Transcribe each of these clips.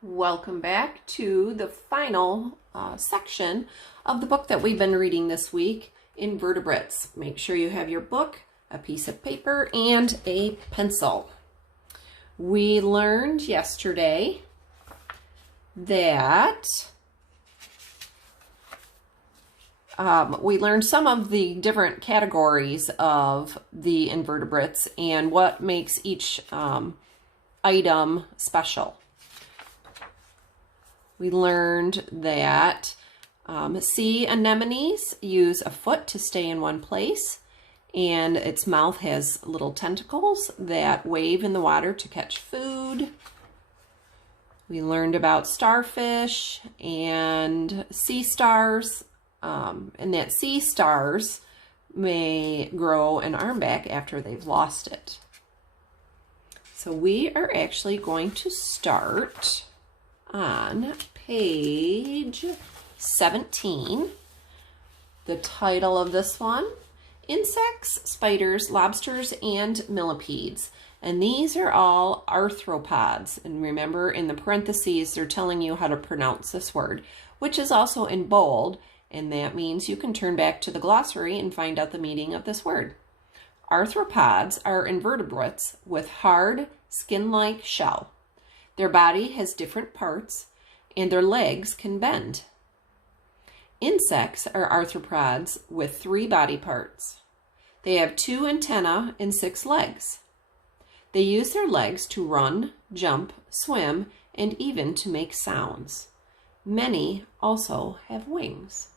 Welcome back to the final section of the book that we've been reading this week, Invertebrates. Make sure you have your book, a piece of paper, and a pencil. We learned yesterday that we learned some of the different categories of the invertebrates and what makes each item special. We learned that sea anemones use a foot to stay in one place, and its mouth has little tentacles that wave in the water to catch food. We learned about starfish and sea stars, and that sea stars may grow an arm back after they've lost it. So we are actually going to start on page 17. The title of this one, Insects, Spiders, Lobsters, and Millipedes. And these are all arthropods. And remember, in the parentheses, they're telling you how to pronounce this word, which is also in bold, and that means you can turn back to the glossary and find out the meaning of this word. Arthropods are invertebrates with hard, skin-like shell. Their body has different parts, and their legs can bend. Insects are arthropods with 3 body parts. They have 2 antennae and 6 legs. They use their legs to run, jump, swim, and even to make sounds. Many also have wings.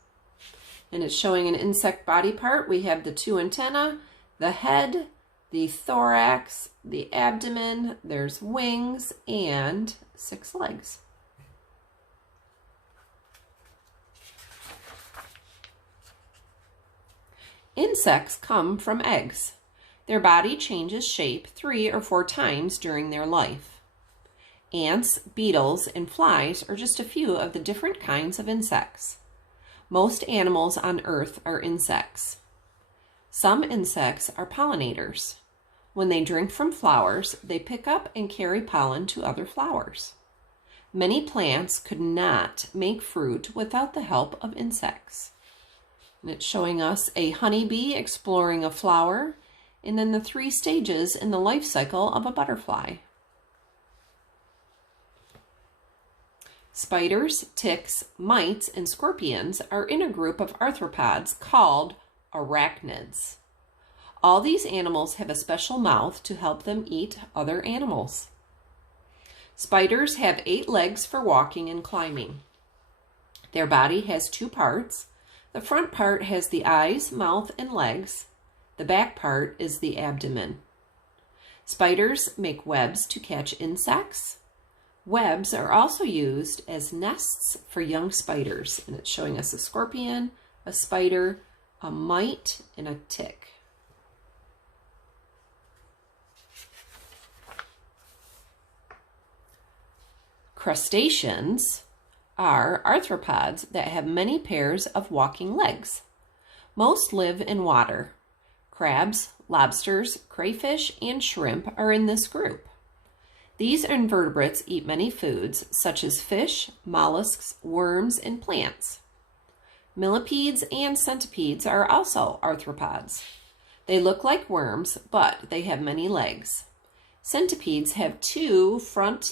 And it's showing an insect body part. We have the 2 antennae, the head, the thorax, the abdomen, there's wings, and 6 legs. Insects come from eggs. Their body changes shape 3 or 4 times during their life. Ants, beetles, and flies are just a few of the different kinds of insects. Most animals on Earth are insects. Some insects are pollinators. When they drink from flowers, they pick up and carry pollen to other flowers. Many plants could not make fruit without the help of insects. And it's showing us a honeybee exploring a flower, and then the 3 stages in the life cycle of a butterfly. Spiders, ticks, mites, and scorpions are in a group of arthropods called arachnids. All these animals have a special mouth to help them eat other animals. Spiders have 8 legs for walking and climbing. Their body has 2 parts. The front part has the eyes, mouth, and legs. The back part is the abdomen. Spiders make webs to catch insects. Webs are also used as nests for young spiders. And it's showing us a scorpion, a spider, a mite, and a tick. Crustaceans are arthropods that have many pairs of walking legs. Most live in water. Crabs, lobsters, crayfish, and shrimp are in this group. These invertebrates eat many foods such as fish, mollusks, worms, and plants. Millipedes and centipedes are also arthropods. They look like worms, but they have many legs. Centipedes have 2 front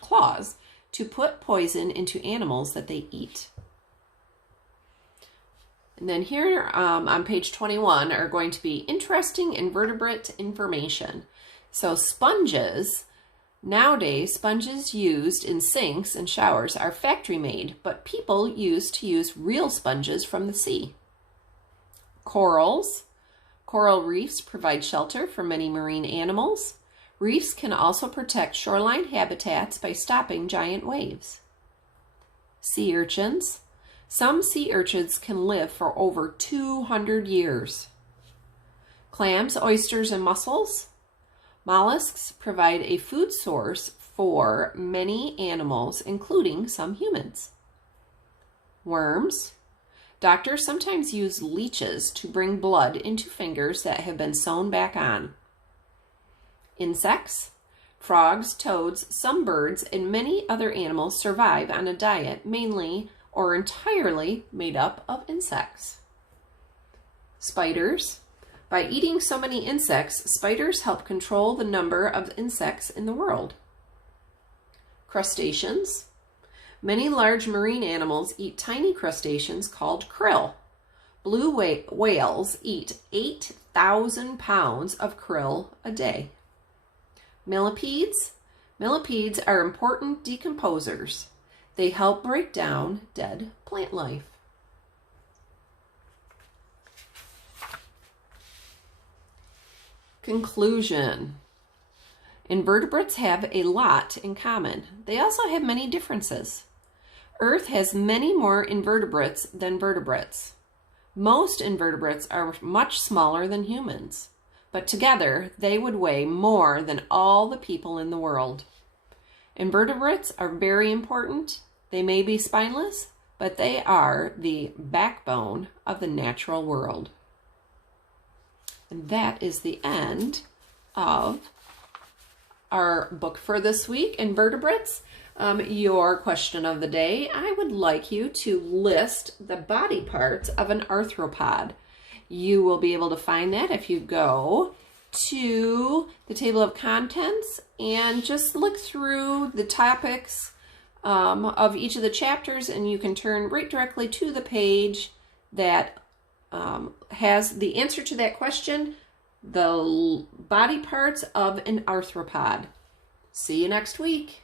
claws to put poison into animals that they eat. And then here on page 21 are going to be interesting invertebrate information. So sponges, nowadays sponges used in sinks and showers are factory made, but people used to use real sponges from the sea. Corals. Coral reefs provide shelter for many marine animals. Reefs can also protect shoreline habitats by stopping giant waves. Sea urchins. Some sea urchins can live for over 200 years. Clams, oysters, and mussels. Mollusks provide a food source for many animals, including some humans. Worms. Doctors sometimes use leeches to bring blood into fingers that have been sewn back on. Insects. Frogs, toads, some birds, and many other animals survive on a diet mainly or entirely made up of insects. Spiders. By eating so many insects, spiders help control the number of insects in the world. Crustaceans. Many large marine animals eat tiny crustaceans called krill. Blue whales eat 8,000 pounds of krill a day. Millipedes. Millipedes are important decomposers. They help break down dead plant life. Conclusion. Invertebrates have a lot in common. They also have many differences. Earth has many more invertebrates than vertebrates. Most invertebrates are much smaller than humans, but together they would weigh more than all the people in the world. Invertebrates are very important. They may be spineless, but they are the backbone of the natural world. And that is the end of our book for this week, Invertebrates. Your question of the day, I would like you to list the body parts of an arthropod. You will be able to find that if you go to the table of contents and just look through the topics of each of the chapters, and you can turn right directly to the page that has the answer to that question, the body parts of an arthropod. See you next week.